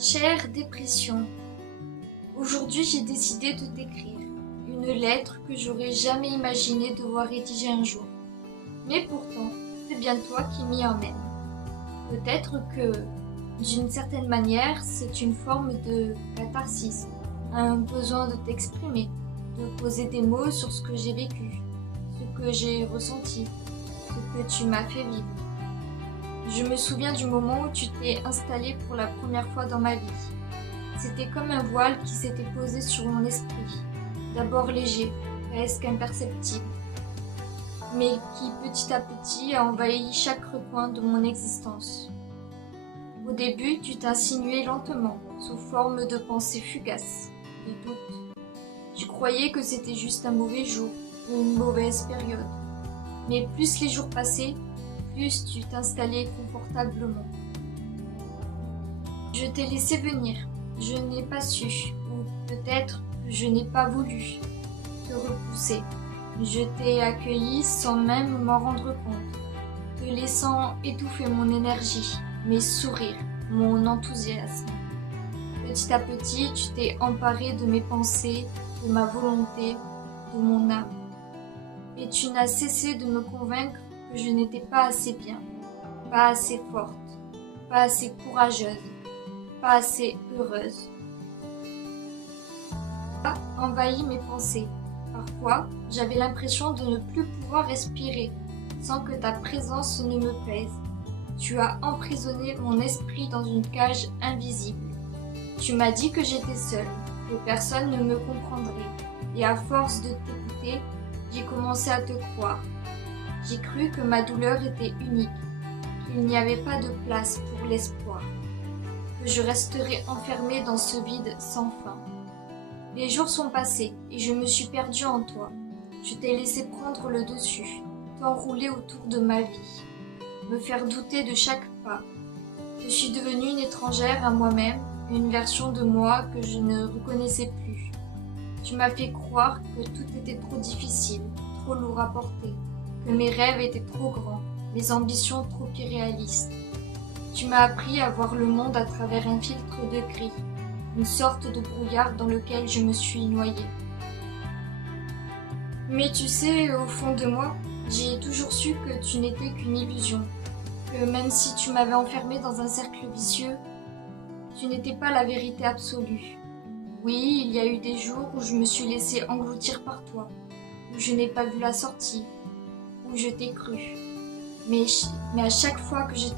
Chère dépression, aujourd'hui j'ai décidé de t'écrire une lettre que j'aurais jamais imaginé devoir rédiger un jour. Mais pourtant, c'est bien toi qui m'y emmène. Peut-être que, d'une certaine manière, c'est une forme de catharsis, un besoin de t'exprimer, de poser des mots sur ce que j'ai vécu, ce que j'ai ressenti, ce que tu m'as fait vivre. Je me souviens du moment où tu t'es installé pour la première fois dans ma vie. C'était comme un voile qui s'était posé sur mon esprit, d'abord léger, presque imperceptible, mais qui petit à petit a envahi chaque recoin de mon existence. Au début, tu t'insinuais lentement, sous forme de pensées fugaces, de doutes. Tu croyais que c'était juste un mauvais jour, ou une mauvaise période. Mais plus les jours passaient, plus tu t'installais confortablement. Je t'ai laissé venir, je n'ai pas su, ou peut-être que je n'ai pas voulu te repousser. Je t'ai accueilli sans même m'en rendre compte, te laissant étouffer mon énergie, mes sourires, mon enthousiasme. Petit à petit, tu t'es emparé de mes pensées, de ma volonté, de mon âme. Et tu n'as cessé de me convaincre que je n'étais pas assez bien, pas assez forte, pas assez courageuse, pas assez heureuse. Ça a envahi mes pensées. Parfois, j'avais l'impression de ne plus pouvoir respirer sans que ta présence ne me plaise. Tu as emprisonné mon esprit dans une cage invisible. Tu m'as dit que j'étais seule, que personne ne me comprendrait. Et à force de t'écouter, j'ai commencé à te croire. J'ai cru que ma douleur était unique, qu'il n'y avait pas de place pour l'espoir, que je resterais enfermée dans ce vide sans fin. Les jours sont passés et je me suis perdue en toi. Je t'ai laissé prendre le dessus, t'enrouler autour de ma vie, me faire douter de chaque pas. Je suis devenue une étrangère à moi-même, une version de moi que je ne reconnaissais plus. Tu m'as fait croire que tout était trop difficile, trop lourd à porter, que mes rêves étaient trop grands, mes ambitions trop irréalistes. Tu m'as appris à voir le monde à travers un filtre de gris, une sorte de brouillard dans lequel je me suis noyée. Mais tu sais, au fond de moi, j'ai toujours su que tu n'étais qu'une illusion, que même si tu m'avais enfermée dans un cercle vicieux, tu n'étais pas la vérité absolue. Oui, il y a eu des jours où je me suis laissée engloutir par toi, où je n'ai pas vu la sortie, où je t'ai cru. Mais à chaque fois que je t'ai